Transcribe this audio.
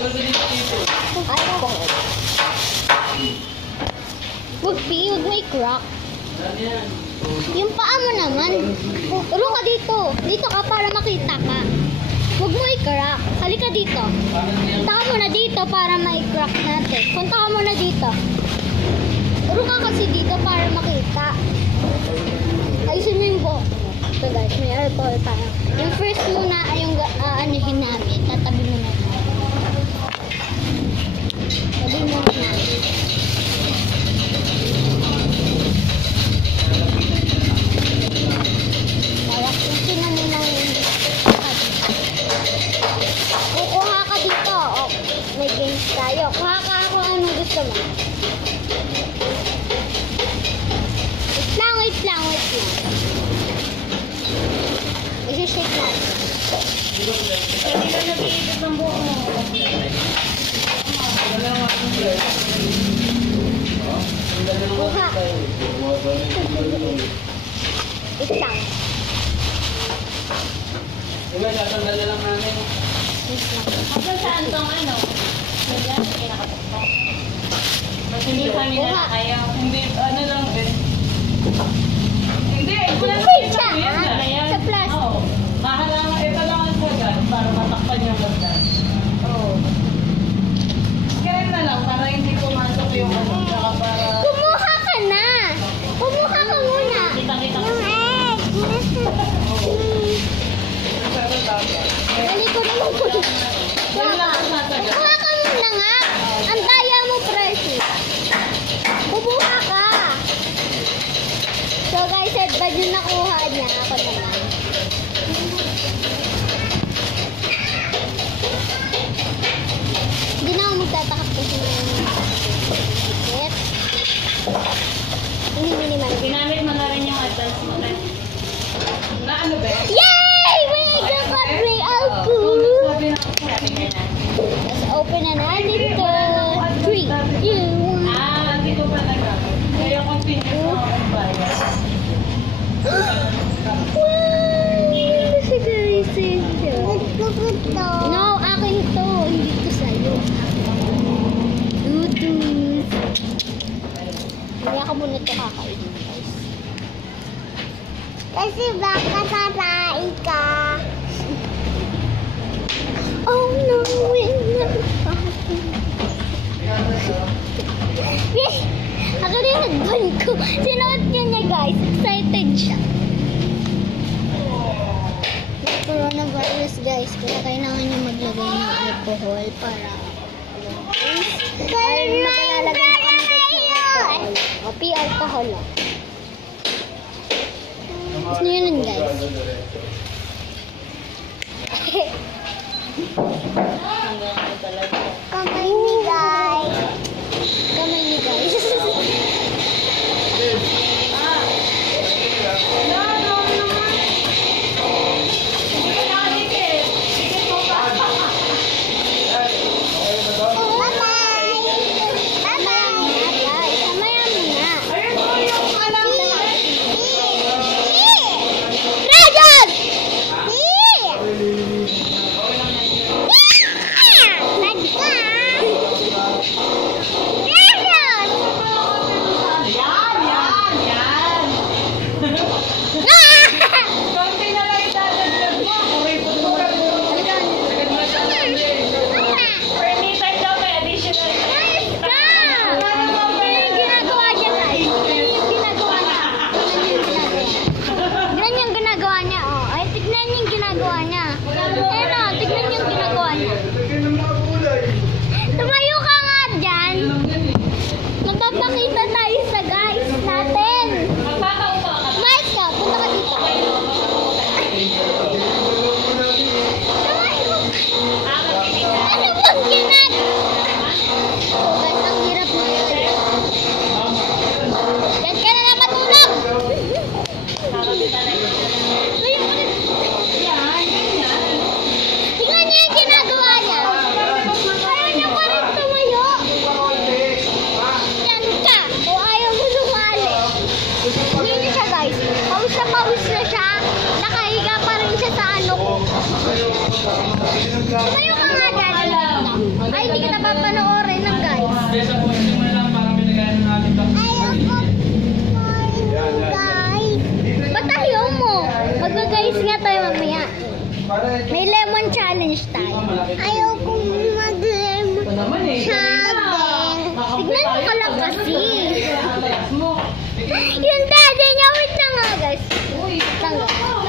Alcohol. Huwag mo i-crack. Yung paa mo naman. Uro ka dito. Dito ka para makita ka. Huwag mo i-crack. Halika dito. Punta ka muna dito para ma-crack natin. Punta ka muna dito. Uro ka kasi dito para makita. Ayusin mo yung buhok. So guys, may alcohol tayo. Yung first muna ay yung anuhin namin. Tatabi muna natin. Tabi muna natin. Tawakin na muna yung kukuha ka dito. Oh, may games tayo. Kuha ka kung anong gusto mo. Wait lang. Isi-shake natin. Hindi ka nag-iipit ng buo mo. Kuha. Wait lang. Sasandal na lang namin. Hanggang saan tong ano? Yan, pinakatuktok. Mas hindi kami na kayo. Hindi, ano lang eh. Hindi, wala na Wait yung siya, yan. ha? Ayan. Sa plastic. Oo. Mahalangan, ito lang ang sagat para matakpan yung bagdan. Oo. Kaya na lang, para hindi pumasok yung ano. Saka para... Kumuha ka na. Kumuha ka muna. Kita-kita ko. Yung egg. Dali ko naman po. Yan lang ang sasagat. Kuha ka muna nga. Ang daya mo, Precious. Kumuha ka. So guys, headband yung nakuha niya. Ako naman. Hindi na ako magtatakap kasi hindi minimal. Ginamit mo na rin yung advance mo rin. Na ano ba? Yay! We got three alcohol! Let's open na natin ito. 3, 2, 1. Ah, hindi ko pa nagagawin. Kaya continue ko ang bayan. No, akin to. Hindi to sa'yo. Dudus. Kaya ka muna ito kakainin, guys. Kasi baka tatae ka. Oh no, ako na yung headband ko. Sinuot niya guys. Excited siya. Coronavirus guys. Kaya kailangan niya maglagay ng alcohol para maglalagay na kami guys ng alcohol. O, alcohol o. Gusto nyo yun guys. Kamay ni guys. Kamay ni guys. Tumayo ka nga dyan. Ayaw kong mag-lemon. Ito naman eh. Sabi. Tignan mo ka lang kasi. Mo. Yung daddy niya, wait na nga guys. Uy, Tanggal.